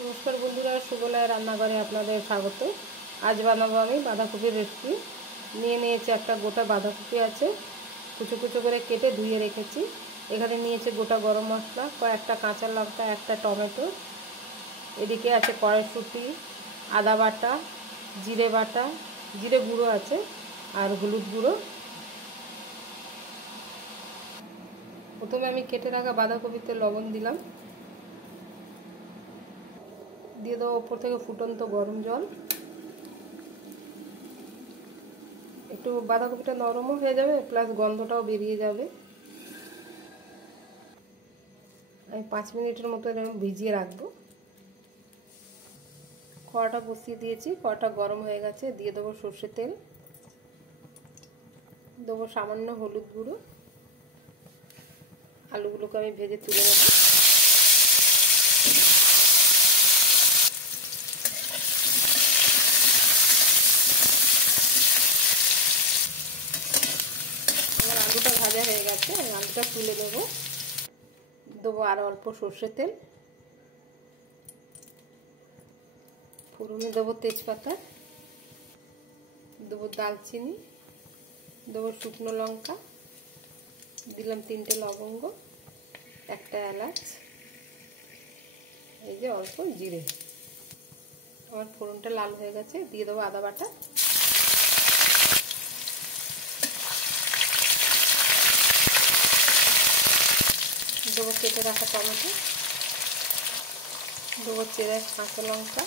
নমস্কার বন্ধুরা, সুবলয় রান্নাঘরে আপনাদের স্বাগত। আজ বানাবো আমি বাঁধাকপির রেসিপি। নিয়েছি একটা গোটা বাঁধাকপি আছে, কুচো কুচো করে কেটে ধুয়ে রেখেছি। এখানে নিয়েছে গোটা গরম মশলা, কয়েকটা কাঁচা লঙ্কা, একটা টমেটো। এদিকে আছে কড়াইশুঁটি, আদা বাটা, জিরে বাটা, জিরে গুঁড়ো আছে আর হলুদ গুঁড়ো। প্রথমে আমি কেটে রাখা বাঁধাকপিতে লবণ দিলাম, দিয়ে দেবো ওপর থেকে ফুটন্ত গরম জল। একটু বাঁধাকপিটা নরমও হয়ে যাবে, প্লাস গন্ধটাও বেরিয়ে যাবে। আমি 5 মিনিটের মতো ভিজিয়ে রাখবো। কড়াটা বসিয়ে দিয়েছি, কড়াটা গরম হয়ে গেছে। দিয়ে দেবো সর্ষের তেল, দেবো সামান্য হলুদ গুঁড়ো। আলুগুলোকে আমি ভেজে তুলে নেব। আমার আলুটা ভাজা হয়ে গেছে, আমি আলুটা তুলে নেব। দেবো আরও অল্প সর্ষের তেল, ফোড়নে দেবো তেজপাতা, দেবো দালচিনি, দেবো শুকনো লঙ্কা, দিলাম 3টে লবঙ্গ, একটা এলাচ, এই যে অল্প জিরে। আমার ফোড়নটা লাল হয়ে গেছে, দিয়ে দেবো আদা বাটা, দেবো কেটে রাখা টমেটো, দেবো চেরা কাঁচা লঙ্কা,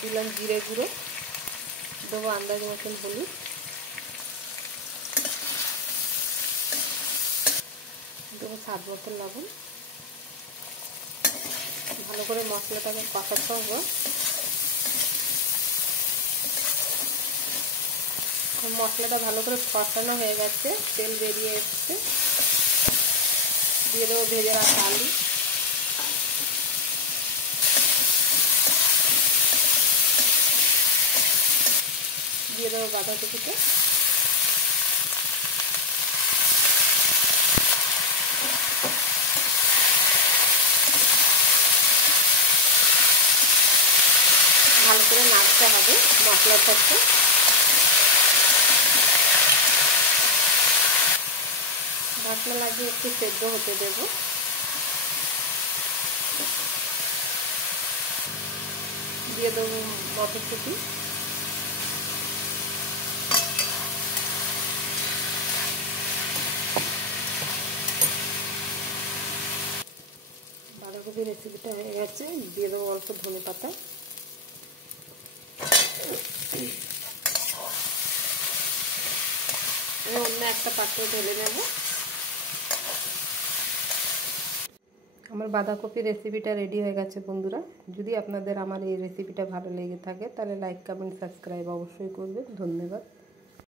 দিলাম জিরে গুঁড়ো, দেবো আন্দাজ মতন হলুদ, দেবো স্বাদ মতন লবণ। ভালো করে মশলাটাকে কষাতে হবে। মশলাটা ভালো করে কষানো হয়ে গেছে, তেল বেরিয়ে এসছে। দিয়ে দেবো ভেজে রাখা আলু, দিয়ে দেবো বাঁধাকপিটা, ভালো করে নাড়তে হবে মশলার সাথে। ঢাকনা লাগিয়ে একটু সেদ্ধ হতে দেব। দিয়ে দেবো মটরশুঁটি, বাঁধাকপির রেসিপিটা হয়ে গেছে। দিয়ে দেবো অল্প ধনে পাতা, অন্য একটা পাত্রে ঢেলে নেব। আমার বাঁধাকপির রেসিপিটা রেডি হয়ে গেছে বন্ধুরা। যদি আপনাদের আমার এই রেসিপিটা ভালো লেগে থাকে তাহলে লাইক, কমেন্ট, সাবস্ক্রাইব অবশ্যই করবেন। ধন্যবাদ।